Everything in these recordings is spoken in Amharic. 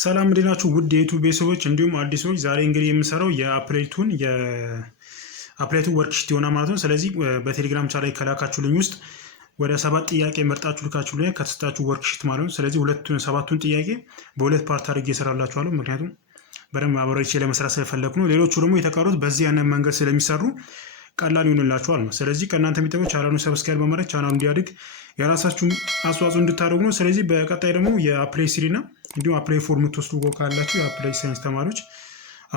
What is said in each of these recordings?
ሰላም እንዴናችሁ ውድ የዩቲዩብ ቤተሰቦች እንዲሁም አዲሶች ዛሬ እንግዲህ የምሰራው የአፕሌቱን ወርክሺት ይሆናል ማለት ነው። ስለዚህ በቴሌግራም ቻናል ከላካችሁልኝ ውስጥ ወደ 7 ጥያቄ መርጣችሁ ልካችሁልኝ ከተሰጣችሁ ወርክሺት ማለት ነው። ስለዚህ ሰባቱን ጥያቄ በሁለት ፓርት አድርጌ እሰራላችኋለሁ። ምክንያቱም በደንብ አብሬቼ ለመስራት ስለፈለኩ ነው። ሌሎቹ ደግሞ የተቀሩት በዚህ ያንን መንገድ ስለሚሰሩ ቀላል ይሆንላችኋል ነው። ስለዚህ ከእናንተ የሚጠበቅ ቻናሉን ሰብስክራይብ በማድረግ ቻናሉ እንዲያድግ የራሳችሁን አስተዋጽኦ እንድታደርጉ ነው። ስለዚህ በቀጣይ ደግሞ የአፕላይ 3 እና እንዲሁም አፕላይ 4 የምትወስዱ ካላችሁ የአፕላይ ሳይንስ ተማሪዎች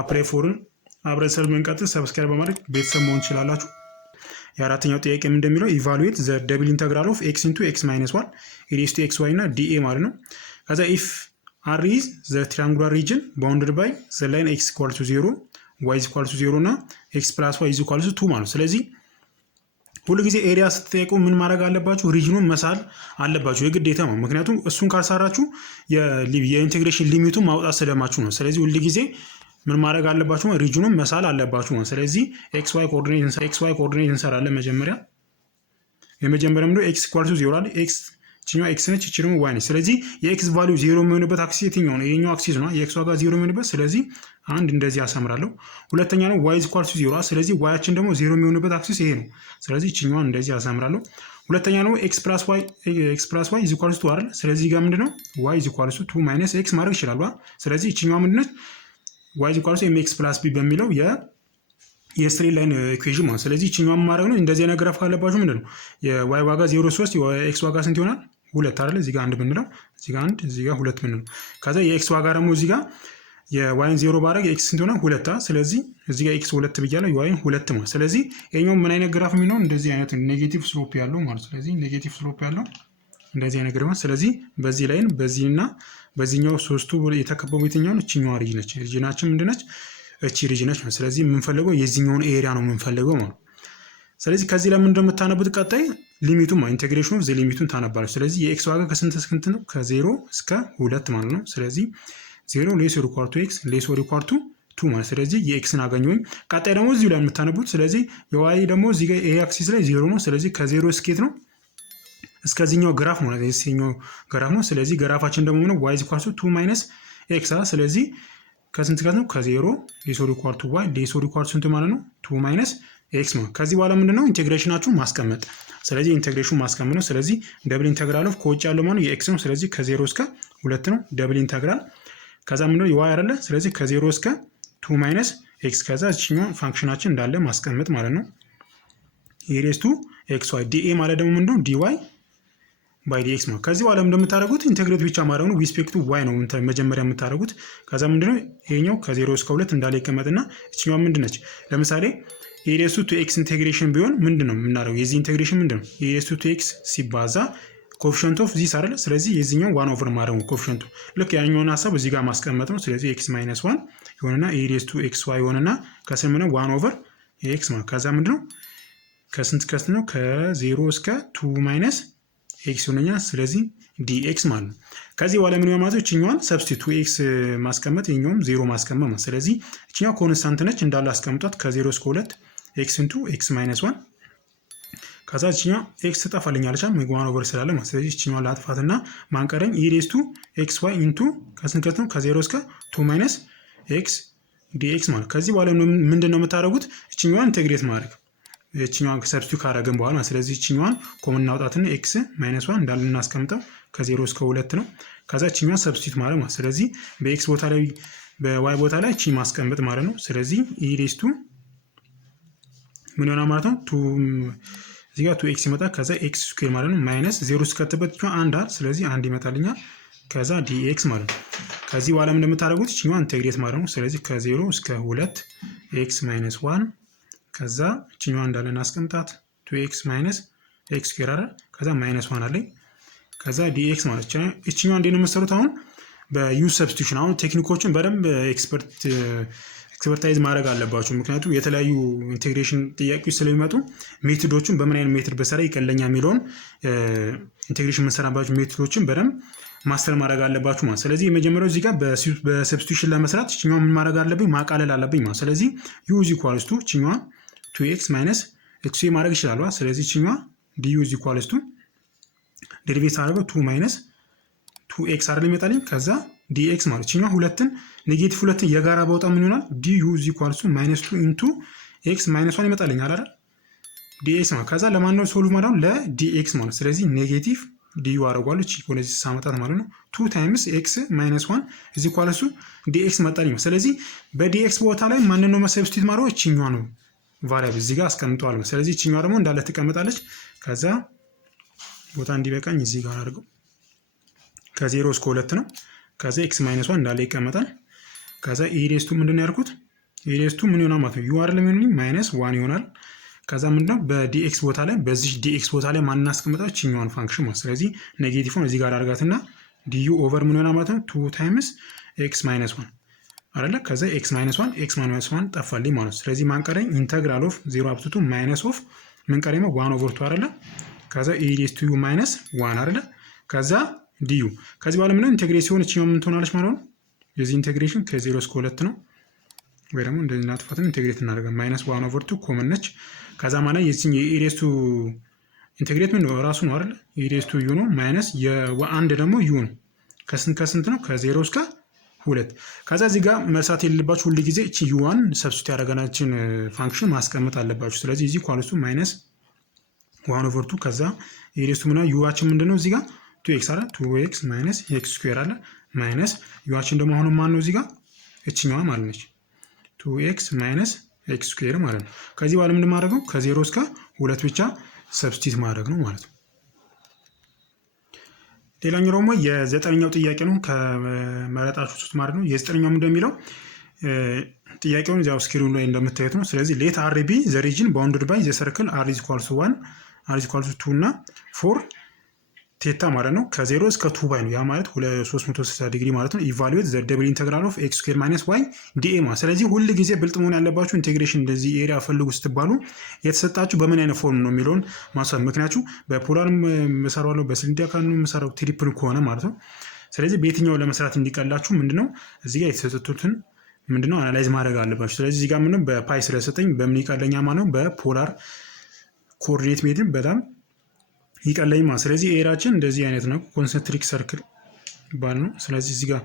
አፕላይ 4ን አብረን ስለምንቀጥል ሰብስክራይብ በማድረግ ቤተሰብ መሆን ትችላላችሁ። የአራተኛው ጥያቄ እንደሚለው ኢቫሉዌት ዘ ደብል ኢንተግራል ኦፍ ኤክስ ኢንቱ ኤክስ ማይነስ 1 ኢስ ቱ ኤክስ ዋይ እና ዲኤ ማለት ነው። ከዛ ኢፍ አር ኢዝ ዘ ትሪያንጉላር ሪጅን ባውንድድ ባይ ዘ ላይን ኤክስ ኢኳል ቱ 0 ዋይ ኢዝ ኢኳል ቱ 0 እና ኤክስ ፕላስ ዋይ ኢዝ ኢኳል ቱ 2 ማለት ነው። ስለዚህ ሁሉ ጊዜ ኤሪያ ስትጠይቁ ምን ማድረግ አለባችሁ? ሪጅኑን መሳል አለባችሁ የግዴታ ነው። ምክንያቱም እሱን ካልሰራችሁ የኢንቴግሬሽን ሊሚቱን ማውጣት ስለማችሁ ነው። ስለዚህ ሁሉ ጊዜ ምን ማድረግ አለባችሁ? ሪጅኑን መሳል አለባችሁ ነው። ስለዚህ ኤክስ ዋይ ኮኦርዲኔት እንሰራለን። የመጀመሪያ ምንድነው? ኤክስ ኢኳል ቱ 0 አለ። ኤክስ ቺኛው ኤክስ ነች፣ እቺ ደግሞ ዋይ ነች። ስለዚህ የኤክስ ቫልዩ 0 የሚሆንበት አክሲስ የትኛው ነው? ይሄኛው አክሲስ ነው። የኤክስ ዋጋ 0 የሚሆንበት፣ ስለዚህ አንድ እንደዚህ አሰምራለሁ። ሁለተኛ ነው ዋይ ኢኳል ቱ 0፣ ስለዚህ ዋያችን ደግሞ 0 የሚሆንበት አክሲስ ይሄ ነው። ስለዚህ ቺኛዋን እንደዚህ አሰምራለሁ። ሁለተኛ ነው ኤክስ ፕላስ ዋይ ኢዝ ኢኳል ቱ 2 አይደል? ስለዚህ ጋር ምንድነው? ዋይ ኢዝ ኢኳል ቱ 2 ማይነስ ኤክስ ማድረግ ይችላል። ስለዚህ ቺኛዋ ምንድነች? ዋይ ኢዝ ኢኳል ቱ ኤክስ ፕላስ ቢ በሚለው የስትሬት ላይን ኢኩዌሽን ማለት። ስለዚህ ቺኛዋ ማድረግ ነው። እንደዚህ አይነት ግራፍ ካለባችሁ ምንድነው የዋይ ዋጋ 0.3 የኤክስ ዋጋ ስንት ይሆናል? 2 አይደል? እዚህ ጋር 1 ብንለው እዚህ ጋር 1 እዚህ ጋር 2 ብንለው ከዛ የኤክስ ዋጋ ደግሞ እዚህ ጋር የዋይን 0 ባረግ ኤክስ ስንት ሆነ? 2። ስለዚህ እዚህ ጋር ኤክስ 2 ብያለሁ፣ የዋይን 2 ማለት። ስለዚህ ይሄኛው ምን አይነት ግራፍ የሚሆነው እንደዚህ አይነት ኔጌቲቭ ስሎፕ ያለው ማለት። ስለዚህ ኔጌቲቭ ስሎፕ ያለው እንደዚህ አይነት ግራፍ። ስለዚህ በዚህ ላይን በዚህና በዚህኛው ሶስቱ የተከበቡ የትኛው ነው? እቺኛዋ ሪጅ ነች። ሪጅናችን ምንድነች? እቺ ሪጅ ነች። ስለዚህ የምንፈልገው የዚህኛውን ኤሪያ ነው የምንፈልገው ማለት። ስለዚህ ከዚህ ለምን እንደምታነቡት ቀጣይ ሊሚቱን ኢንቴግሬሽኑ ዘ ሊሚቱን ታነባለች። ስለዚህ የኤክስ ዋጋ ከስንት እስከ ስንት ነው? ከ0 እስከ 2 ማለት ነው። ስለዚህ 0 ሌስ ኦር ኢኳል ቱ ኤክስ ሌስ ኦር ኢኳል ቱ 2 ማለት። ስለዚህ የኤክስን አገኘሁኝ። ቀጣይ ደግሞ እዚሁ ላይ የምታነቡት። ስለዚህ የዋይ ደግሞ እዚህ ጋር ኤ አክሲስ ላይ 0 ነው። ስለዚህ ከ0 እስከ ነው? እስከዚህኛው ግራፍ ማለት ነው። እዚህኛው ግራፍ ነው። ስለዚህ ግራፋችን ደግሞ ነው ዋይ ኢዝ ኢኳል ቱ 2 ማይነስ ኤክስ። ስለዚህ ከስንት ጋር ነው? ከ0 ሌስ ኦር ኢኳል ቱ ዋይ ሌስ ኦር ኢኳል ቱ ስንት ማለት ነው? 2 ማይነስ ኤክስ ነው። ከዚህ በኋላ ምንድነው ኢንቴግሬሽናችሁ ማስቀመጥ። ስለዚህ ኢንቴግሬሽኑ ማስቀመጥ ነው። ስለዚህ ደብል ኢንተግራል ኦፍ ከውጭ ያለው ማለት የኤክስ ነው። ስለዚህ ከ0 እስከ 2 ነው ደብል ኢንተግራል። ከዛ ምንድነው የዋይ አይደለ? ስለዚህ ከ0 እስከ 2 ማይነስ ኤክስ። ከዛ እቺኛው ፋንክሽናችን እንዳለ ማስቀመጥ ማለት ነው። ኢሬስ ቱ ኤክስ ዋይ ዲኤ ማለት ደግሞ ምንድነው? ዲዋይ ባይ ዲኤክስ ነው። ከዚህ በኋላ እንደምታደርጉት ኢንቴግሬት ብቻ ማድረግ ነው። ዊስፔክቱ ዋይ ነው መጀመሪያ የምታደርጉት። ከዛ ምንድነው ይሄኛው ከ0 እስከ 2 እንዳለ ይቀመጥና እቺኛው ምንድነች? ለምሳሌ ኢሬስ ቱ ኤክስ ኢንቴግሬሽን ቢሆን ምንድነው የምናደርገው? የዚህ ኢንቴግሬሽን ምንድነው? ኢሬስ ቱ ኤክስ ሲባዛ ኮኤፊሽንት ኦፍ ዚስ አይደል? ስለዚህ የዚህኛው 1 ኦቨር ማድረግ ነው ኮኤፊሽንቱ። ልክ ያኛውን ሀሳብ እዚህ ጋር ማስቀመጥ ነው። ስለዚህ ኤክስ ማይነስ 1 ይሆንና ኢሬስ ቱ ኤክስ ዋይ ይሆንና ከስር ምንድነው 1 ኦቨር ኤክስ ማለት። ከዛ ምንድነው ከስንት ከስንት ነው? ከ0 እስከ 2 ማይነስ ኤክስ ይሆነኛ። ስለዚህ ዲኤክስ ማለት ነው። ከዚህ በኋላ ምን ማለት ነው? እቺኛዋን ሰብስቲቱ ኤክስ ማስቀመጥ ይሄኛውም 0 ማስቀመጥ ማለት። ስለዚህ እቺኛው ኮንስታንት ነች እንዳለ አስቀምጧት ከ0 እስከ 2 ኤክስ ኢንቱ ኤክስ ማይነስ 1 ከዛ እቺኛው ኤክስ ትጠፋልኛለች ዋን ኦቨር ስላለ ማለት። ስለዚህ እቺኛዋን ላጥፋትና ማንቀረኝ ኢሬስ ቱ ኤክስ ዋይ ኢንቱ ከስንት ነው? ከ0 እስከ 2 ማይነስ ኤክስ ዲኤክስ ማለት። ከዚህ በኋላ ምንድነው የምታደርጉት? እቺኛዋን ኢንቴግሬት ማድረግ እቺኛዋን ሰብስቲቱ ካደረግን በኋላ ማለት። ስለዚህ እቺኛዋን ኮመን እናውጣትና ኤክስ ማይነስ 1 እንዳለ እናስቀምጠው ከ0 እስከ 2 ነው። ከዛ እቺኛዋን ሰብስቲቱ ማድረግ ማለት። ስለዚህ በኤክስ ቦታ ላይ በዋይ ቦታ ላይ እቺ ማስቀመጥ ማለት ነው። ስለዚህ ኢሬስ ቱ ምን ይሆናል ማለት ነው? እዚህ ጋር 2x ይመጣል። ከዛ ኤክስ ስኩዌር ማለት ነው ማይነስ 0 እስከተበት 1 አይደል? ስለዚህ 1 ይመጣልኛል። ከዛ ዲኤክስ ማለት ነው። ከዚህ በኋላ እንደምታደርጉት እቺኛው ኢንቴግሬት ማለት ነው። ስለዚህ ከ0 እስከ 2 ኤክስ ማይነስ 1 ከዛ እቺኛው እንዳለ እናስቀምጣት 2x ማይነስ ኤክስ ስኩዌር አይደል? ከዛ ማይነስ 1 አለኝ። ከዛ ዲኤክስ ማለት እቺኛው እንዴት ነው የምትሰሩት? አሁን በዩዝ ሰብስቲቱሽን አሁን ቴክኒኮችን በደንብ ኤክስፐርታይዝ ማድረግ አለባችሁ። ምክንያቱም የተለያዩ ኢንቴግሬሽን ጥያቄዎች ስለሚመጡ ሜቶዶችን በምን አይነት ሜቶድ በሰራ ይቀለኛ የሚለውን ኢንቴግሬሽን መሰራባችሁ ሜቶዶችን በደንብ ማስተር ማድረግ አለባችሁ ማለት። ስለዚህ የመጀመሪያው እዚህ ጋር በሰብስቲቱሽን ለመስራት እቺኛው ምን ማድረግ አለብኝ? ማቃለል አለብኝ ማለት። ስለዚህ ዩ ኢዝ ኢኳልስ ቱ እቺኛዋ 2x ማይነስ ኤክስ ማድረግ ይችላል። ስለዚህ እቺኛዋ ዲዩ ኢዝ ኢኳልስ ቱ ዴሪቬቲቭ አድርገው 2 ማይነስ 2x አይደል ይመጣልኝ። ከዛ ዲኤክስ ማለት ይችኛዋ ሁለትን ኔጌቲቭ ሁለትን የጋራ ባወጣ ምን ይሆናል? ዲዩ ኢዝ ኢኳልስ ቱ -2 ኢንቱ ኤክስ -1 ይመጣልኛል አይደል? ዲኤክስ ማለት ከዛ ለማን ነው ሶልቭ ማለት ነው? ለዲኤክስ ማለት ስለዚህ ኔጌቲቭ ዲዩ አደርጓለሁ እቺ ወደዚህ ሳመጣት ማለት ነው 2 ታይምስ ኤክስ -1 ኢዝ ኢኳልስ ቱ ዲኤክስ መጣልኝ። ስለዚህ በዲኤክስ ቦታ ላይ ማንን ነው ሰብስቲት ማድረው? እቺኛዋ ነው ቫሪያብል እዚህ ጋር አስቀምጠዋል። ስለዚህ እቺኛዋ ደግሞ እንዳለ ትቀመጣለች። ከዛ ቦታ እንዲበቃኝ እዚህ ጋር አድርገው ከ0 እስከ 2 ነው። ከዛ ኤክስ -1 እንዳለ ይቀመጣል። ከዛ ኢሬስቱ ምንድን ነው ያልኩት? ኢሬስቱ ምን ይሆናል ማለት ነው? ዩ አይደለም -1 ይሆናል። ከዛ ምንድነው በዲኤክስ ቦታ ላይ በዚህ ዲኤክስ ቦታ ላይ ማን እናስቀምጣው? እቺኛዋን ፋንክሽን ማለት ስለዚህ ኔጌቲቭን እዚህ ጋር አድርጋትና ዲዩ ኦቨር ምን ይሆናል ማለት ነው? 2 ታይምስ ኤክስ -1 አይደለ? ከዛ ኤክስ -1 ኤክስ -1 ጠፋልኝ ማለት ነው። ስለዚህ ማን ቀረኝ? ኢንተግራል ኦፍ 0 አፕ ቱ ማይነስ ኦፍ ምን ቀረኝ? 1 ኦቨር 2 አይደለ? ከዛ ኢሬስ ቱ ዩ -1 አይደለ? ከዛ ዲዩ ከዚህ በኋላ ምንድነው ኢንቴግሬት ሲሆን እቺኛው ምን ትሆናለች ማለት ነው? የዚህ ኢንቴግሬሽን ከ0 እስከ 2 ነው። ወይ ደግሞ እንደዚህ እናጥፋትን ኢንቴግሬት እናደርጋለን -1 ኦቨር 2 ኮመን ነች። ከዛ ማለት የዚህ የኢሬስ ቱ ኢንቴግሬት ምን ነው ራሱ ነው አይደል? ኢሬስ ቱ ዩ ነው ማይነስ የአንድ ደግሞ ዩ ነው። ከስንት ነው? ከ0 እስከ 2። ከዛ እዚህ ጋር መርሳት የሌለባችሁ ሁሉ ጊዜ እቺ ዩዋን ሰብስቲት ያደረገናችን ፋንክሽን ማስቀመጥ አለባችሁ። ስለዚህ እዚህ ኳልሱ -1 ኦቨር 2 ከዛ ኢሬስ ቱ ምንድነው ዩዋችን ምንድነው እዚህ ጋር 2x አይደል? 2x ማይነስ x ስኩዌር አለ ማይነስ ዩዋችን ደግሞ አሁን ማን ነው እዚህ ጋር እቺኛዋ ማለት ነች 2x ማይነስ x ስኩዌር ማለት ነው። ከዚህ በኋላ ምን ማድረግ ነው? ከ0 እስከ 2 ብቻ ሰብስቲት ማድረግ ነው ማለት ነው። ሌላኛው ደግሞ የዘጠነኛው ጥያቄ ነው ከመረጣችሁት ውስጥ ማለት ነው። የዘጠነኛው እንደሚለው ጥያቄውን እዚያው ስክሪኑ ላይ እንደምታዩት ነው። ስለዚህ ሌት አር ቢ ዘ ሪጅን ባውንድድ ባይ ዘ ሰርክል አር ኢዝ ኢኳልስ 1 አር ኢዝ ኢኳልስ 2 እና 4 ቴታ ማለት ነው። ከ0 እስከ 2 ባይ ነው። ያ ማለት 360 ዲግሪ ማለት ነው። ኢቫሉዌት ዘ ደብል ኢንተግራል ኦፍ ኤክስ ስኩዌር ማይነስ ዋይ ዲኤ ማለት ስለዚህ ሁል ጊዜ ብልጥ መሆን ያለባችሁ ኢንቴግሬሽን እንደዚህ ኤሪያ ፈልጉ ስትባሉ የተሰጣችሁ በምን አይነት ፎርም ነው የሚለውን ማሰብ። ምክንያቱ በፖላር መሰራው በሲሊንደሪካል ነው መሰራው ትሪፕል ከሆነ ማለት ነው። ስለዚህ በየትኛው ለመስራት እንዲቀላችሁ ምንድነው እዚህ ጋር የተሰጡትን ምንድነው አናላይዝ ማድረግ አለባችሁ። ስለዚህ እዚህ ጋር ምንም በፓይ ስለሰጠኝ በምን ይቀለኛ ማለት ነው በፖላር ኮኦርዲኔት ሜትድ በጣም ይቀለኝ ማለት ስለዚህ ኤሪያችን እንደዚህ አይነት ነው ኮንሰንትሪክ ሰርክል ባል ነው። ስለዚህ እዚህ ጋር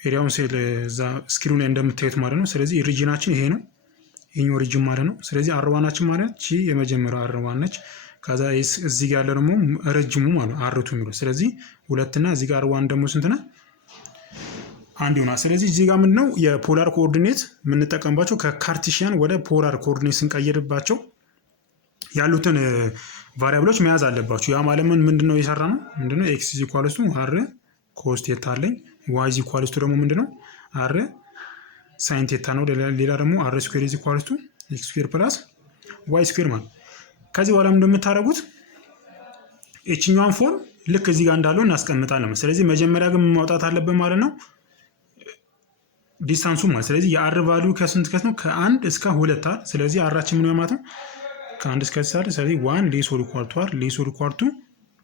ኤሪያውን ሴል እዛ ስክሪኑ ላይ እንደምታዩት ማለት ነው። ስለዚህ ሪጅናችን ይሄ ነው ይሄኛው ሪጅን ማለት ነው። ስለዚህ አርዋናችን ማለት እቺ የመጀመሪያው አርዋን ነች። ከዛ እዚህ ጋር ያለው ደግሞ ረጅሙ ማለት ነው አርቱ የሚለው ስለዚህ 2 እና እዚህ ጋር አርዋን ደግሞ ስንት ነው? 1 ይሆናል። ስለዚህ እዚህ ጋር ምንድነው የፖላር ኮኦርዲኔት የምንጠቀምባቸው ከካርቲሺያን ወደ ፖላር ኮኦርዲኔት ስንቀይርባቸው ያሉትን ቫሪያብሎች መያዝ አለባችሁ። ያ ማለት ምንድነው የሰራ ነው ምንድነው ኤክስ ኢዝ ኢኳልስ ቱ አር ኮስ ቴታ አለኝ ዋይ ኢዝ ኢኳልስ ቱ ደግሞ ምንድነው አር ሳይን ቴታ ነው። ሌላ ደግሞ አር ስኩዌር ኢዝ ኢኳልስ ቱ ኤክስ ስኩዌር ፕላስ ዋይ ስኩዌር ማለት ከዚህ በኋላ ምንድነው የምታደርጉት እቺኛዋን ፎርም ልክ እዚህ ጋር እንዳለው እናስቀምጣለን። ስለዚህ መጀመሪያ ግን ማውጣት አለብን ማለት ነው ዲስታንሱ ማለት ስለዚህ የአር ቫልዩ ከስንት ነው? ከ1 እስከ 2 አይደል? ስለዚህ አራችን ምን ማለት ነው ከ1 እስከ 3 ስለዚህ 1 ሌስ ኦር ኢኳል ቱ አር ሌስ ኦር ኢኳል ቱ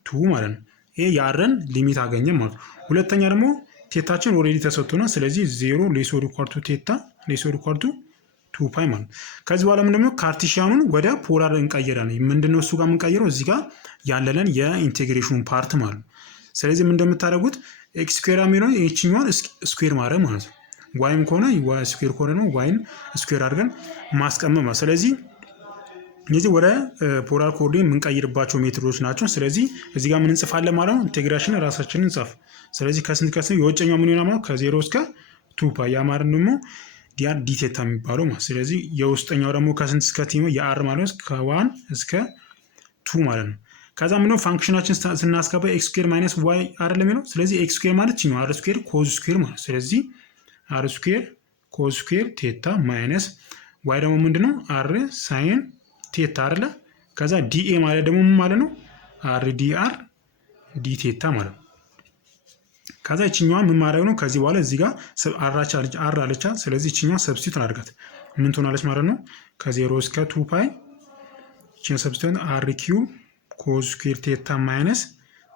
2 ማለት ነው። ይሄ የአርን ሊሚት አገኘን ማለት ነው። ሁለተኛ ደግሞ ቴታችን ኦሬዲ ተሰጥቶናል። ስለዚህ 0 ሌስ ኦር ኢኳል ቱ ቴታ ሌስ ኦር ኢኳል ቱ 2 ፓይ ማለት ነው። ከዚህ በኋላ ምንድነው ካርቲሺያኑን ወደ ፖላር እንቀይራለን። ምንድነው እሱ ጋር የምንቀይረው እዚህ ጋር ያለለን የኢንቴግሬሽኑ ፓርት ማለት ነው። ስለዚህ ምን እንደምታደርጉት ኤክስ ስኩዌር የሚለውን እቺኛዋን ስኩዌር ማድረግ ማለት ነው። ዋይም ከሆነ ዋይ ስኩዌር ከሆነ ነው ዋይን ስኩዌር አድርገን ማስቀመጥ ማለት ስለዚህ እነዚህ ወደ ፖላር ኮኦርዲኔት የምንቀይርባቸው ሜትዶች ናቸው። ስለዚህ እዚህ ጋር ምን እንጽፋለን ማለት ነው ኢንቴግሬሽን ራሳችንን እንጻፍ። ስለዚህ ከስንት የውጨኛው ምን ይሆናል ማለት ከ0 እስከ 2 ፓይ ያ ማለት ደግሞ ዲአር ዲ ቴታ የሚባለው ማለት ስለዚህ የውስጠኛው ደግሞ ከስንት እስከ ቲ የአር ማለት ከ1 እስከ 2 ማለት ነው። ከዛ ምነው ፋንክሽናችን ስናስገባ ኤክስ ስኩዌር ማይነስ ዋይ አይደለም የሚለው ስለዚህ ኤክስ ስኩዌር ማለት ነው አር ስኩዌር ኮዝ ስኩዌር ማለት ስለዚህ አር ስኩዌር ኮዝ ስኩዌር ቴታ ማይነስ ዋይ ደግሞ ምንድነው አር ሳይን ቴታ አይደለ? ከዛ ዲኤ ማለት ደግሞ ምን ማለት ነው አር ዲአር ዲ ቴታ ማለት ነው። ከዛ እቺኛዋ ምን ማድረግ ነው ከዚህ በኋላ እዚህ ጋር አር አለቻ ስለዚህ እቺኛዋ ሰብስቲቱት አድርጋት ምን ትሆናለች ማለት ነው ከ0 እስከ 2 ፓይ እቺን ሰብስቲቱት አር ኪው ኮዝ ስኩዌር ቴታ ማይነስ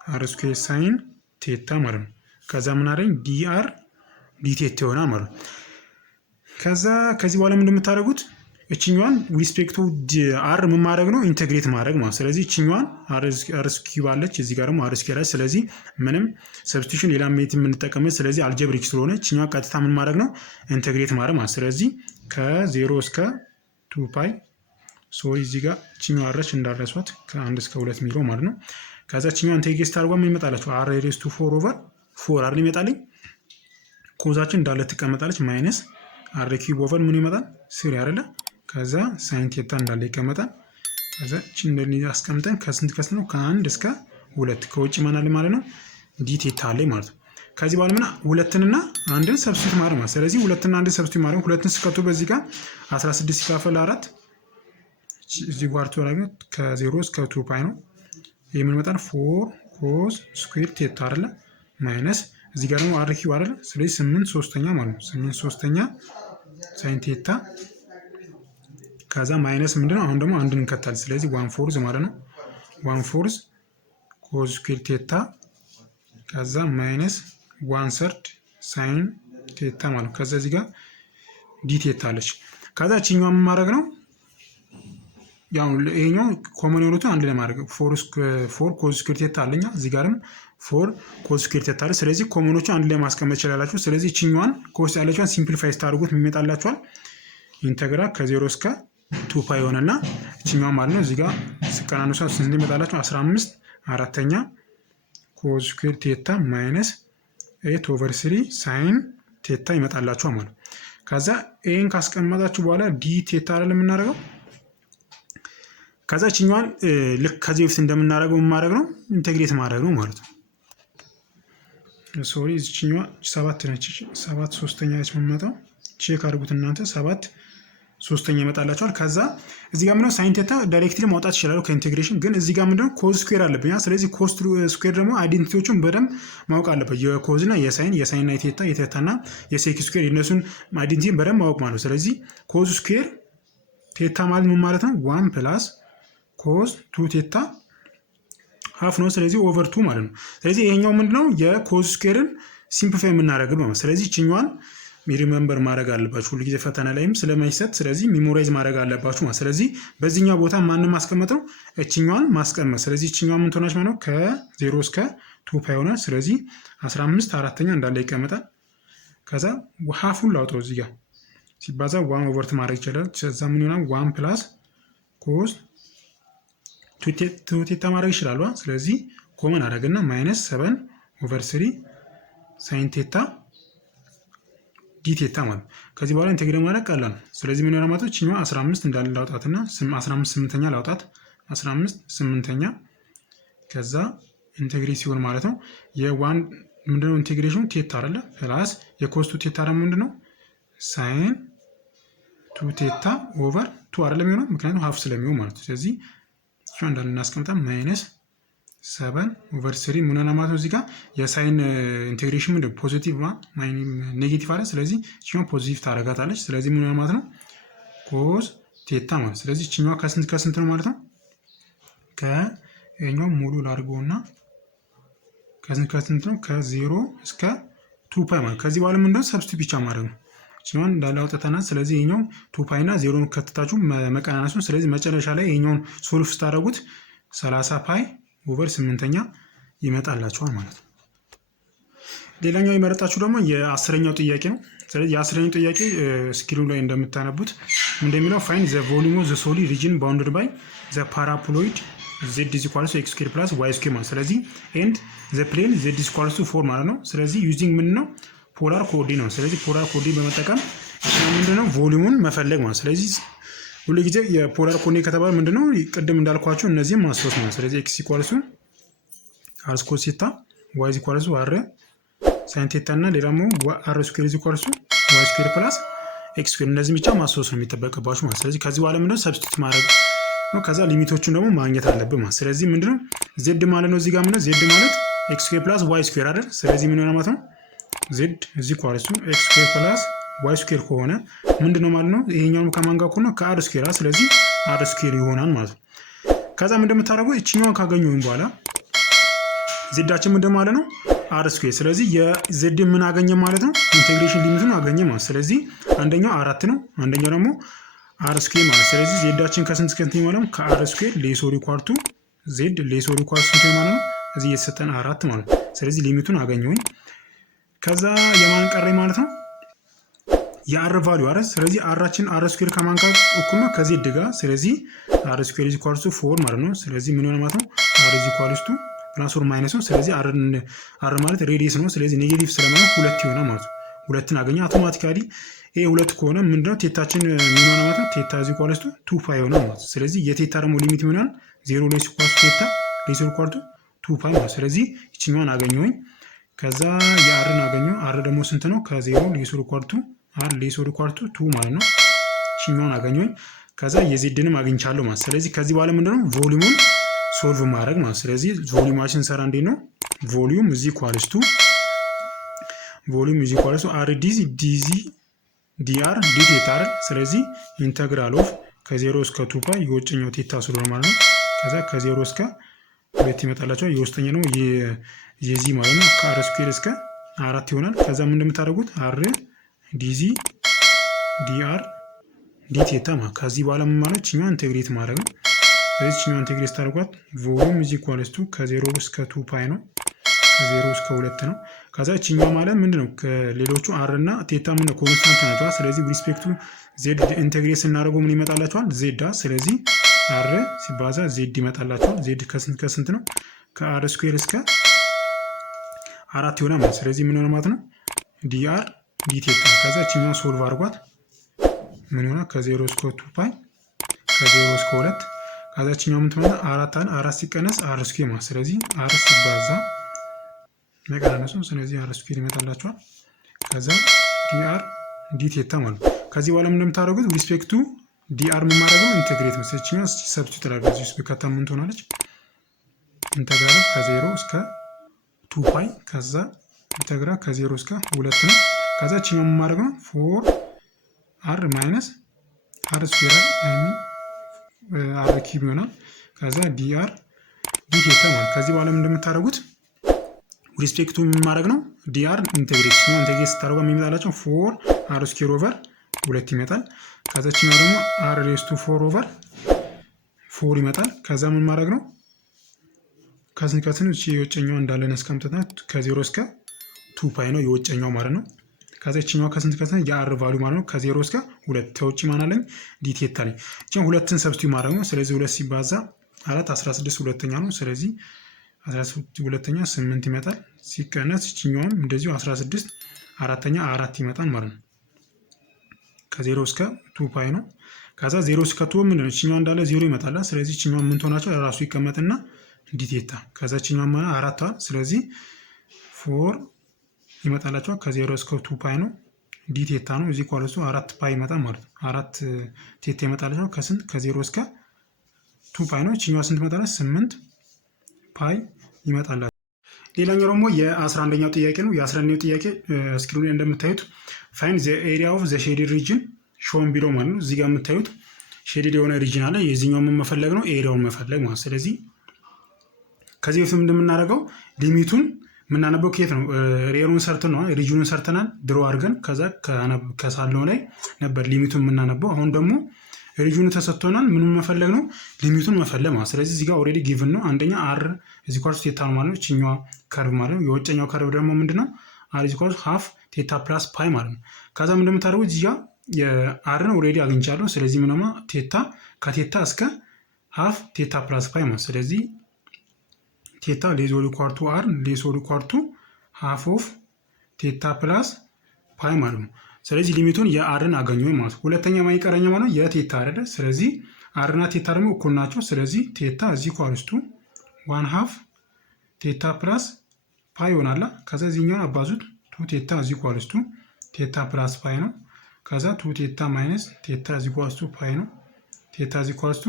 አር ስኩዌር ሳይን ቴታ ማለት ነው። ከዛ ምን አረኝ ዲአር ዲ ቴታ ይሆናል ማለት ነው። ከዛ ከዚህ በኋላ ምን እንደምታደርጉት እችኛዋን ሪስፔክቱ አር ምን ማድረግ ነው ኢንተግሬት ማድረግ ማለት። ስለዚህ እችኛዋን አር ስኩዌር አለች፣ እዚህ ጋር ደግሞ አር ስኩዌር አለች። ስለዚህ ምንም ሰብስቲቱሽን ሌላ ሜትድ የምንጠቀመው ስለዚህ አልጀብሪክ ስለሆነ እችኛዋ ቀጥታ ምን ማድረግ ነው ኢንተግሬት ማድረግ ማለት። ስለዚህ ከ0 እስከ 2 ፓይ ሶሪ እዚህ ጋር እችኛዋ አረች እንዳረሷት ከ1 እስከ 2 ሚለው ማለት ነው። ከዛ እችኛዋን ኢንተግሬት ታርጓ ምን ይመጣላችሁ አር ሬዝ ቱ 4 ኦቨር 4 አይደል ይመጣልኝ። ኮዛችን እንዳለ ትቀመጣለች ማይነስ አር ኪዩብ ኦቨር ምን ይመጣል 3 አይደለ። ከዛ ሳይን ቴታ እንዳለ ይቀመጣል። ከዛ እቺ እንደዚህ አስቀምጠን ከስንት ነው ከ1 እስከ 2 ከውጭ ማናለ ማለት ነው ዲ ቴታ አለ ማለት ነው። ከዚህ በኋላ ምን ሁለትንና አንድን ሰብስቲት ማድረግ ማለት። ስለዚህ ሁለትና አንድን ሰብስቲት ማድረግ ሁለትን ስከቱ በዚህ ጋር 16 ሲካፈል 4 እዚህ ጋር ተወራገ ከ0 እስከ 2 ፓይ ነው። ይሄ ምን ይመጣል 4 ኮስ ስኩዌር ቴታ አይደለ ማይነስ እዚህ ጋር ደግሞ አር ኪዩብ አይደለ። ስለዚህ 8/3 ማለት ነው 8/3 ሳይን ቴታ ከዛ ማይነስ ምንድነው አሁን ደግሞ አንድን እንከታለን። ስለዚህ 1/4 ማለት ነው 1/4 ኮስ ስኩዌር ቴታ ከዛ ማይነስ 1/3 ሳይን ቴታ ማለት ነው። ከዛ እዚህ ጋር ዲ ቴታ አለች። ከዛ እቺኛው ምን ማድረግ ነው ያው ይሄኛው ኮመን የሆኑትን አንድ ላይ ማድረግ 4 ኮስ ስኩዌር ቴታ አለኛ እዚህ ጋርም 4 ኮስ ስኩዌር ቴታ አለ። ስለዚህ ኮመኖቹ አንድ ላይ ማስቀመጥ ይችላልላችሁ። ስለዚህ እቺኛዋን ኮስ ያለችዋን ሲምፕሊፋይ ስታደርጉት የሚመጣላችኋል ኢንተግራል ከ0 እስከ 2 ፓይ ሆነና እቺኛው ማለት ነው እዚህ ጋር ስቀናነሱ ስንት ይመጣላችሁ 15 አራተኛ ኮስ ስኩዌር ቴታ ማይነስ 8 ኦቨር 3 ሳይን ቴታ ይመጣላችሁ ማለት ነው። ከዛ ኤን ካስቀመጣችሁ በኋላ ዲ ቴታ አይደል የምናደርገው። ከዛ እቺኛዋን ልክ ከዚህ በፊት እንደምናደርገው ማድረግ ነው ኢንተግሬት ማድረግ ነው ማለት ነው። ሶሪ እቺኛዋ 7 ነች 7/3 ነች የምትመጣው ቼክ አድርጉት እናንተ 7/3 ይመጣላችኋል። ከዛ እዚህ ጋር ምንድነው ሳይን ቴታ ዳይሬክትሊ ማውጣት ይችላል ከኢንቴግሬሽን ግን እዚህ ጋር ምንድነው ኮዝ ስኩዌር አለብኛ። ስለዚህ ኮዝ ስኩዌር ደግሞ አይዴንቲቲዎቹን በደንብ ማወቅ አለበት። የኮዝ እና የሳይን እና የቴታና የሴክ ስኩዌር የነሱን አይዴንቲቲን በደንብ ማወቅ ማለት ነው። ስለዚህ ኮዝ ስኩዌር ቴታ ማለት ምን ማለት ነው 1 ፕላስ ኮዝ 2 ቴታ ሃፍ ነው። ስለዚህ ኦቨር 2 ማለት ነው። ስለዚህ ይሄኛው ምንድነው የኮዝ ስኩዌርን ሲምፕሊፋይ የምናደርገው ነው። ስለዚህ እቺኛዋን ሪሜምበር ማድረግ አለባችሁ ሁሉ ጊዜ ፈተና ላይም ስለማይሰጥ ስለዚህ ሜሞራይዝ ማድረግ አለባችሁ ማለት። ስለዚህ በዚህኛው ቦታ ማንን ማስቀመጥ ነው እቺኛዋን ማስቀመጥ። ስለዚህ እቺኛዋ ምን ትሆናለች ማለት ነው ከ0 እስከ 2 ፓይ ሆነ። ስለዚህ 15 አራተኛ እንዳለ ይቀመጣል። ከዛ ሃፉን ላውጣው እዚህ ጋር ሲባዛ 1 ኦቨር ማድረግ ይችላል። ከዛ ምን ይሆናል 1 ፕላስ ኮዝ 2 ቴታ ማድረግ ይችላል። ስለዚህ ኮመን አደረግና ማይነስ 7 ኦቨር 3 ሳይን ቴታ ዲ ቴታ ማለት ከዚህ በኋላ ኢንተግሬት ማድረግ ቀላል ነው። ስለዚህ ምን ይሆናል ማለት ነው እቺኛዋ 15 እንዳለ ላውጣትና 15/8ኛ ላውጣት 15/8ኛ ከዛ ኢንተግሬት ሲሆን ማለት ነው የ1 ምንድነው ኢንተግሬሽኑ ቴታ አይደለ ፕላስ የኮስ 2 ቴታ ደግሞ ምንድነው ሳይን 2 ቴታ ኦቨር 2 አይደለም የሚሆነው ምክንያቱም ሃፍ ስለሚሆን ማለት ነው። ስለዚህ እሱ እንዳለ እናስቀምጣ ማይነስ 7 ኦቨር 3 ምን ሆነ ማለት ነው እዚህ ጋር የሳይን ኢንቴግሬሽን ምንድነው ፖዚቲቭ ኔጌቲቭ አለ። ስለዚህ እቺኛው ፖዚቲቭ ታረጋታለች። ስለዚህ ምን ሆነ ማለት ነው ኮስ ቴታ ማለት ስለዚህ እቺኛው ከስንት ነው ማለት ነው ከኛው ሙሉ ላድርገውና ከስንት ነው ከ0 እስከ 2 ፓይ ማለት ከዚህ በኋላ ምንድነው ሰብስቲት ብቻ ማድረግ ነው። እቺኛውን እንዳለ አውጥተናል። ስለዚህ ይሄኛው 2 ፓይ እና 0 ነው ከተታችሁ መቀናነስ ነው። ስለዚህ መጨረሻ ላይ ይሄኛውን ሶልቭ ስታደርጉት 30 ፓይ ኦቨር 8ኛ ይመጣላችኋል ማለት ነው። ሌላኛው የመረጣችሁ ደግሞ የ10ኛው ጥያቄ ነው። ስለዚህ የ10ኛው ጥያቄ ስክሪኑ ላይ እንደምታነቡት እንደሚለው ፋይንድ ዘ ቮሊዩም ኦፍ ዘ ሶሊድ ሪጅን ባውንድድ ባይ ዘ ፓራቦሎይድ z = x ስኩዌር ፕላስ y ስኩዌር ማለት ስለዚህ ኤንድ ዘ ፕሌን z = 4 ማለት ነው። ስለዚህ ዩዚንግ ምን ነው ፖላር ኮኦርዲኔት ነው። ስለዚህ ፖላር ኮኦርዲኔት በመጠቀም ምንድነው ቮሊዩሙን መፈለግ ማለት ስለዚህ ሁሉ ጊዜ የፖላር ኮኦርዲኔት ከተባለ ምንድነው ቅድም እንዳልኳችሁ እነዚህም ማስታወስ ነው። ስለዚህ x = r cos ቴታ y = r sin ቴታ እና ሌላም r ስኩዌር = y ስኩዌር ፕላስ x ስኩዌር እነዚህ ብቻ ማስታወስ ነው የሚጠበቅባችሁ ማለት ስለዚህ ከዚህ በኋላ ምንድነው ሰብስቲት ማድረግ ነው። ከዛ ሊሚቶቹን ደግሞ ማግኘት አለብን ማለት ስለዚህ ምንድነው z ማለት ነው እዚህ ጋር ምንድነው z ማለት x ስኩዌር ፕላስ y ስኩዌር አይደል። ስለዚህ ምን ሆነ ማለት ነው z = x ስኩዌር ፕላስ y ስኩዌር ከሆነ ምንድነው ማለት ነው ይሄኛው ከማን ጋር ከሆነ ከr ስኩዌር ስለዚህ r ስኩዌር ይሆናል ማለት ነው። ከዛ ምን እንደምታደርጉ እቺኛውን ካገኘውን በኋላ zዳችን ምንድነው ማለት ነው r ስኩዌር ስለዚህ የz ምን አገኘ ማለት ነው ኢንቴግሬሽን ሊሚቱን አገኘ ማለት ስለዚህ አንደኛው 4 ነው አንደኛው ደግሞ አር ስኩዌር ማለት ስለዚህ ዜዳችን ከስንት እስከ ስንት ማለት ነው? ከአር ስኩዌር ሌስ ኦር ኢኳል ቱ ዜድ ሌስ ኦር ኢኳል ቱ ስንት ማለት ነው? እዚህ የተሰጠን 4 ማለት ነው። ስለዚህ ሊሚቱን አገኘሁኝ። ከዛ የማን ቀረኝ ማለት ነው? የአር ቫልዩ አረ። ስለዚህ አራችን አር ስኩዌር ከማን ጋር እኩል ነው? ከዜድ ጋር። ስለዚህ አር ስኩዌር ኢዝ ኢኳል ቱ 4 ማለት ነው። ስለዚህ ምን ይሆናል ማለት ነው? አር ኢዝ ኢኳል ቱ ፕላስ ኦር ማይነስ ነው። ስለዚህ አር ማለት ሬዲየስ ነው። ስለዚህ ኔጌቲቭ ስለማለት 2 ይሆናል ማለት ነው። 2ን አገኘ አውቶማቲካሊ። ይሄ 2 ከሆነ ምንድነው ቴታችን የሚሆነው ማለት ነው? ቴታ ኢዝ ኢኳል ቱ 2 ፓይ ይሆናል ማለት ነው። ስለዚህ የቴታ ደግሞ ሊሚት ይሆናል 0 ሌስ ኢኳል ቱ ቴታ ሌስ ኢኳል ቱ 2 ፓይ ማለት። ስለዚህ ይችኛዋን አገኘሁኝ። ከዛ የአርን አገኘሁ። አር ደግሞ ስንት ነው? ከ0 ሌስ ኢኳል ቱ አር ሌስ ኢኳል ቱ 2 ማለት ነው። ይችኛዋን አገኘሁኝ። ከዛ የዜድንም አግኝቻለሁ ማለት። ስለዚህ ከዚህ በኋላ ምንድነው ቮሊዩሙን ሶልቭ ማድረግ ማለት። ስለዚህ ቮሊዩማችን ሰራ እንዴት ነው? ቮሊዩም ኢዝ ኢኳልስ ቱ አር ዲዚ ዲአር ዲ ቴታ አይደል? ስለዚህ ኢንተግራል ኦፍ ከ0 እስከ 2 ፓይ የውጭኛው ቴታ ስለሆነ ማለት ነው። ከዛ ከ0 እስከ 2 ይመጣላችኋል። የውስጠኛ ነው የዚህ ማለት ነው። ከአር ስኩዌር እስከ 4 ይሆናል። ከዛ ምን እንደምታደርጉት አር ዲዚ ዲአር ዲ ቴታ ማለት። ከዚህ በኋላ ምን ማለት ችኛው ኢንቴግሬት ማድረግ ነው። ስለዚህ ችኛው ኢንቴግሬት ታደርጓት ቮሊዩም ኢዝ ኢኳልስ ቱ ከ0 እስከ 2 ፓይ ነው። ከ0 እስከ 2 ነው። ከዛ ችኛው ማለት ምንድነው? ከሌሎቹ አር እና ቴታ ምን ኮንስታንት ናቸው። ስለዚህ ሪስፔክቱ ዜድ ኢንቴግሬት ስናደርገው ምን ይመጣላችኋል? ዜድ። ስለዚህ አር ሲባዛ ዜድ ይመጣላችኋል። ዜድ ከስንት ከስንት ነው? ከአር ስኩዌር እስከ 4 ይሆናል ማለት። ስለዚህ ምን ሆነ ማለት ነው? ዲአር ዲ ቴታ። ከዛ ችኛው ሶልቭ አድርጓት ምን ይሆናል? ከ0 እስከ 2 ፓይ ከ0 እስከ 2 ከዛ ችኛው ምን ትመጣ? 4 ሲቀነስ አር ስኩዌር ማለት። ስለዚህ አር ሲባዛ መቀናነሱ ስለዚህ አር ስኩዌር ይመጣላችኋል። ከዛ ዲአር ዲ ቴታ ማለት። ከዚህ በኋላ ምን እንደምታደርጉት ሪስፔክቱ ዲአር ምን ማድረገው ኢንቴግሬት ነው። ስለዚህ ሰብስቲቱት ታደርጋለች። እዚህ በከታ ምን ትሆናለች? ኢንተግራል ከ0 እስከ 2 ፓይ ከዛ ኢንተግራል ከ0 እስከ 2 ነው። ከዛ ችኛው ምን ማድረገው 4 አር ማይነስ አር ስኩዌር አር ኪዩብ ይሆናል። ከዛ ዲአር ዲ ቴታ ማለት። ከዚህ በኋላ ምን እንደምታደርጉት ሪስፔክቱ ምን ማድረግ ነው? ዲአር ኢንቴግሬት ነው። ኢንቴግሬት ስታደርጉ የሚመጣላችሁ 4 አር ስኩዌር ኦቨር 2 ይመጣል። ከዛችኛው ደግሞ አር ሬስ ቱ 4 ኦቨር 4 ይመጣል። ከዛ ምን ማድረግ ነው? ከስንት እቺ የውጨኛው እንዳለን አስቀምጠና ከ0 እስከ 2 ፓይ ነው የውጨኛው ማለት ነው። ከዛችኛው ከስንት የአር ቫልዩ ማለት ነው ከ0 እስከ 2 ተውጪ ማን አለኝ? ዲ ቴታ ላይ እቺን ሁለትን ሰብስቲው ማድረግ ነው። ስለዚህ 2 ሲባዛ 4 16 ሁለተኛ ነው። ስለዚህ 16 ሁለተኛ 8 ይመጣል። ሲቀነስ እቺኛውም እንደዚሁ 16 አራተኛ 4 ይመጣል ማለት ነው። ከ0 እስከ 2 ፓይ ነው። ከዛ 0 እስከ 2 ምን ነው? እቺኛው እንዳለ 0 ይመጣል። ስለዚህ እቺኛው ምን ትሆናቸው? ራሱ ይቀመጥና ዲ ቴታ። ከዛ እቺኛው ማለት 4 ስለዚህ 4 ይመጣላችኋል። ከ0 እስከ 2 ፓይ ነው ዲ ቴታ ነው። እዚህ ኳልሱ 4 ፓይ ይመጣል ማለት ነው። 4 ቴታ ይመጣላችኋል። ከስንት? ከ0 እስከ 2 ፓይ ነው። እቺኛው ስንት ይመጣላች? 8 ፓይ ይመጣላል። ሌላኛው ደግሞ የ11ኛው ጥያቄ ነው። የ11ኛው ጥያቄ ስክሪኑ ላይ እንደምታዩት ፋይንድ ዘ ኤሪያ ኦፍ ዘ ሼድድ ሪጅን ሾን ቢሎ ማለት ነው። እዚህ ጋር የምታዩት ሼድድ የሆነ ሪጅን አለ። የዚህኛው ምን መፈለግ ነው? ኤሪያውን መፈለግ ማለት። ስለዚህ ከዚህ በፊት እንደምናደርገው ሊሚቱን የምናነበው ከየት ነው? ሬሩን ሰርተን ነው ሪጅኑን ሰርተናል ድሮ አድርገን ከዛ ከሳለው ላይ ነበር ሊሚቱን የምናነበው። አሁን ደግሞ ሪጅኑ ተሰጥቶናል። ምንም መፈለግ ነው? ሊሚቱን መፈለግ ማለት። ስለዚህ እዚህ ጋር ኦልሬዲ ጊቭን ነው። አንደኛ አር እዚህ ኳርስ ቴታ ነው ማለት ነው። እቺኛዋ ከርቭ ማለት ነው። የውጨኛው ከርቭ ደግሞ ምንድነው? አር እዚህ ኳርስ ሃፍ ቴታ ፕላስ ፓይ ማለት ነው። ከዛ ምን እንደምታደርጉት እዚህ ጋር የአርን ኦልሬዲ አግኝቻለሁ። ስለዚህ ምንማ ቴታ ከቴታ እስከ ሃፍ ቴታ ፕላስ ፓይ ማለት። ስለዚህ ቴታ ሌዞሪ ኳርቱ አር ሌዞሪ ኳርቱ ሃፍ ኦፍ ቴታ ፕላስ ፓይ ማለት ነው። ስለዚህ ሊሚቱን የአርን አገኘሁ ማለት ነው። ሁለተኛ ማይቀረኛ ማለት ነው የቴታ አይደለ? ስለዚህ አርና ቴታ ደግሞ እኩል ናቸው። ስለዚህ ቴታ እዚህ ኳልስቱ 1/2 ቴታ ፕላስ ፓይ ይሆናል። ከዛ እዚህኛውን አባዙት 2 ቴታ እዚህ ኳልስቱ ቴታ ፕላስ ፓይ ነው። ከዛ 2 ቴታ ማይነስ ቴታ እዚህ ኳልስቱ ፓይ ነው። ቴታ እዚህ ኳልስቱ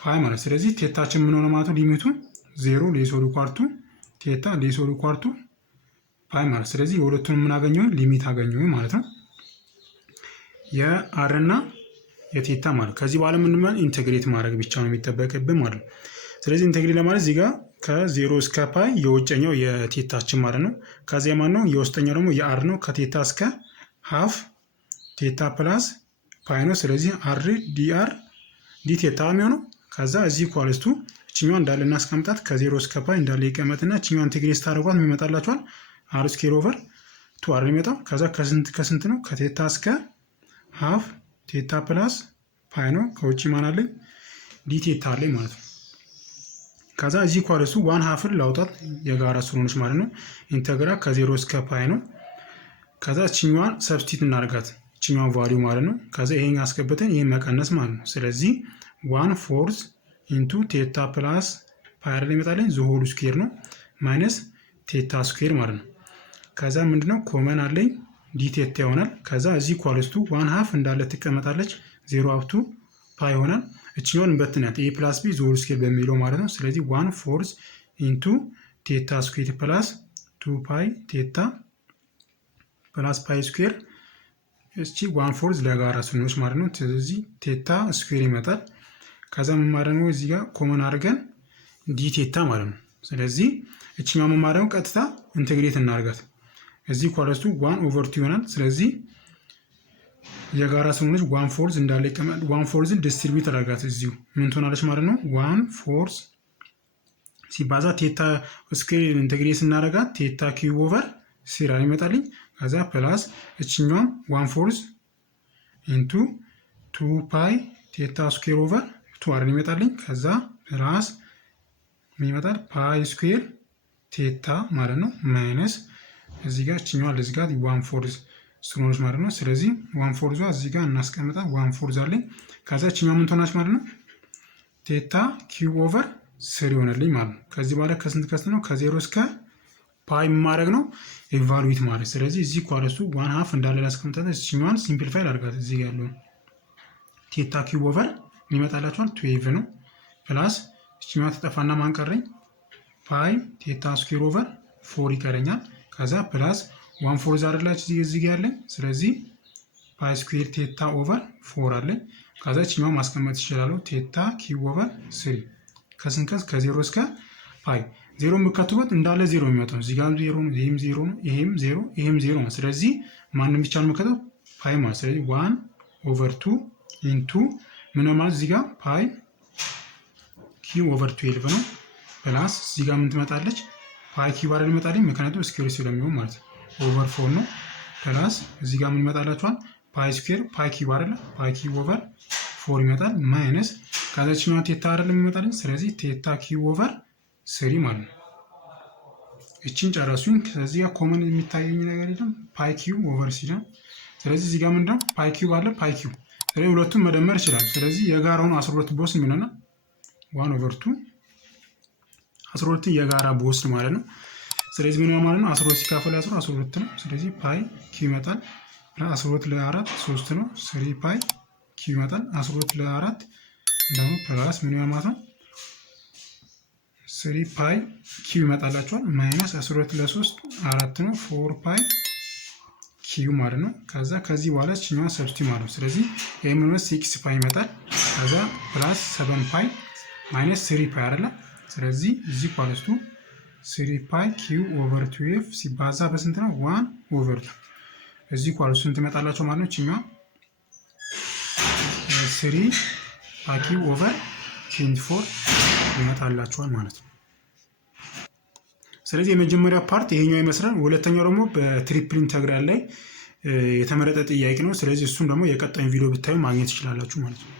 ፓይ ማለት። ስለዚህ ቴታችን ምን ሆነ ማለት ነው? ሊሚቱ 0 ሌሶሪ ኳርቱ ቴታ ሌሶሪ ኳርቱ ፓይ ማለት። ስለዚህ የሁለቱን ምን አገኘሁ? ሊሚት አገኘሁ ማለት ነው። የአር እና የቴታ ማለት። ከዚህ በኋላ ምን ማለት ኢንቴግሬት ማድረግ ብቻ ነው የሚጠበቅብን ማለት ነው። ስለዚህ ኢንቴግሬት ለማለት እዚህ ጋር ከ0 እስከ ፓይ የውጨኛው የቴታችን ማለት ነው። ከዚያ ማን ነው? የውስጠኛው ደግሞ የአር ነው። ከቴታ እስከ ሃፍ ቴታ ፕላስ ፓይ ነው። ስለዚህ አር ዲአር ዲ ቴታ የሚሆነው ከዛ እዚህ ኢኳልስ ቱ እችኛዋ እንዳለ እናስቀምጣት ከ0 እስከ ፓይ እንዳለ ይቀመጥና እችኛዋን ኢንቴግሬት ታደርጓት የሚመጣላችኋል አር ስኩዌር ኦቨር ቱ አር የሚመጣው ከዛ ከስንት ነው ከቴታ እስከ ሃፍ ቴታ ፕላስ ፓይ ነው። ከውጭ ማን አለኝ ዲ ቴታ አለኝ ማለት ነው። ከዛ እዚህ ኢኳልስ ቱ 1/2 ላውጣት የጋራ ስለሆነች ማለት ነው። ኢንተግራል ከ0 እስከ ፓይ ነው። ከዛ እችኛዋን ሰብስቲት እናደርጋት እችኛዋን ቫልዩ ማለት ነው። ከዛ ይሄን አስገብተን ይሄን መቀነስ ማለት ነው። ስለዚህ 1/4 ኢንቱ ቴታ ፕላስ ፓይ አይደል ይመጣልኝ ዘ ሆል ስኩዌር ነው ማይነስ ቴታ ስኩዌር ማለት ነው። ከዛ ምንድነው ኮመን አለኝ ዲ ቴታ ይሆናል። ከዛ እዚህ ኢኳልስ ቱ 1/2 እንዳለ ትቀመጣለች 0 አፕ ቱ ፓይ ይሆናል። እችኛውን በትናት ኤ ፕላስ ቢ ዘ ሆል ስኩዌር በሚለው ማለት ነው። ስለዚህ 1/4 ኢንቱ ቴታ ስኩዌር ፕላስ 2 ፓይ ቴታ ፕላስ ፓይ ስኩዌር እቺ 1/4 ለጋራ ስኖች ማለት ነው። ስለዚህ ቴታ ስኩዌር ይመጣል። ከዛ ምን ማለት ነው እዚህ ጋር ኮመን አድርገን ዲ ቴታ ማለት ነው። ስለዚህ እቺኛው ምን ማለት ነው ቀጥታ ኢንተግሬት እናርጋት እዚህ ኢኳልስ ቱ 1/2 ይሆናል። ስለዚህ የጋራ ስኖች 1/4 እንዳለ ይቀመጥ 1/4ን ዲስትሪቢዩት አድርጋት እዚሁ ምን ትሆናለች ማለት ነው 1/4 ሲባዛ ቴታ ስኩዌር ኢንተግሬት እናረጋት ቴታ ኪዩብ ኦቨር ሲራ ይመጣልኝ። ከዛ ፕላስ እችኛዋን 1/4 ኢንቱ 2 ፓይ ቴታ ስኩዌር ኦቨር 2 አር ይመጣልኝ። ከዛ ፕላስ ምን ይመጣል ፓይ ስኩዌር ቴታ ማለት ነው ማይነስ እዚህ ጋር እችኛዋ ለዚህ ጋር 1/4 ስለሆነች ማለት ነው። ስለዚህ 1/4 እዚህ ጋር እናስቀምጣ 1/4 አለኝ። ከዛ እችኛዋ ምን ትሆናለች ማለት ነው ቴታ ኪዩብ ኦቨር 3 ይሆናልኝ ማለት ነው። ከዚህ በኋላ ከስንት ነው ከ0 እስከ ፓይ ማድረግ ነው ኢቫሉዌት ማለት። ስለዚህ እዚህ ኢኳልስ ቱ 1/2 እንዳለ ላስቀምጣት እችኛዋን ሲምፕሊፋይ አድርጋት እዚህ ጋር ያለው ቴታ ኪዩብ ኦቨር ይመጣላችኋል 12 ነው ፕላስ እችኛዋ ተጠፋና ማን ቀረኝ ፓይ ቴታ ስኩዌር ኦቨር 4 ይቀረኛል። ከዛ ፕላስ 1/4 አይደላችሁ እዚህ ጋር ያለኝ ስለዚህ ፓይ ስኩዌር ቴታ ኦቨር 4 አለኝ። ከዛ እችኛዋ ማስቀመጥ ይችላል ቴታ ኪዩብ ኦቨር 3 ከስንት ከ0 እስከ ፓይ 0 ምከቱበት እንዳለ 0 የሚመጣው እዚህ ጋር 0 ነው ይሄም 0 ነው ይሄም 0 ይሄም 0 ነው። ስለዚህ ማንንም ብቻ ነው መከተው ፓይ ማለት ስለዚህ 1/2 ኢንቱ ምን ማለት እዚህ ጋር ፓይ ኪዩብ ኦቨር 12 ነው ፕላስ እዚህ ጋር ምን ትመጣለች ፓይ ኪዩብ አይደል ይመጣልኝ ምክንያቱም ስኩዌር ስለሚሆን ማለት ነው ኦቨር 4 ነው ፕላስ እዚህ ጋር ምን ይመጣላችኋል ፓይ ስኩዌር ፓይ ኪዩብ አይደል ፓይ ኪዩብ ኦቨር 4 ይመጣል ማይነስ ከዛችኛው ቴታ አይደል ይመጣልኝ ስለዚህ ቴታ ኪዩብ ኦቨር 3 ማለት ነው። እቺን ጨረሱኝ። ስለዚህ ጋር ኮመን የሚታየኝ ነገር የለም ፓይ ኪዩብ ኦቨር 3 ነው። ስለዚህ እዚህ ጋር ምንድነው ፓይ ኪዩብ አለ ፓይ ኪዩብ ስለዚህ ሁለቱም መደመር ይችላል። ስለዚህ የጋራውን 12 ቦስ የሚሆነና 1/2 12 የጋራ ቦስ ማለት ነው። ስለዚህ ምን ማለት ነው 12 ሲካፈል 12 ነው። ስለዚህ ፓይ ኪዩ ይመጣል 12 ለ4 3 ነው 3 ፓይ ኪዩ ይመጣል 12 ለ4 ደግሞ ፕላስ ምን ማለት ነው 3 ፓይ ኪዩ ይመጣላችኋል ማይነስ 12 ለ3 4 ነው 4 ፓይ ኪዩ ማለት ነው። ከዛ ከዚህ በኋላ እችኛዋ ሰብስቲት ማለት ነው። ስለዚህ ይሄም ነው 6 ፓይ ይመጣል ከዛ ፕላስ 7 ፓይ ማይነስ 3 ፓይ አይደለ። ስለዚህ እዚህ ኢኳልስ ቱ 3 ፓይ ኪዩ ኦቨር 12 ሲባዛ በስንት ነው 1/2 እዚህ ኢኳልስ ስንት ይመጣላችሁ ማለት ነው እችኛዋ 3 ፓይ ኪዩ ኦቨር 24 ይመጣላችኋል ማለት ነው። ስለዚህ የመጀመሪያ ፓርት ይሄኛው ይመስላል። ሁለተኛው ደግሞ በትሪፕል ኢንተግራል ላይ የተመረጠ ጥያቄ ነው። ስለዚህ እሱን ደግሞ የቀጣዩን ቪዲዮ ብታዩ ማግኘት ትችላላችሁ ማለት ነው።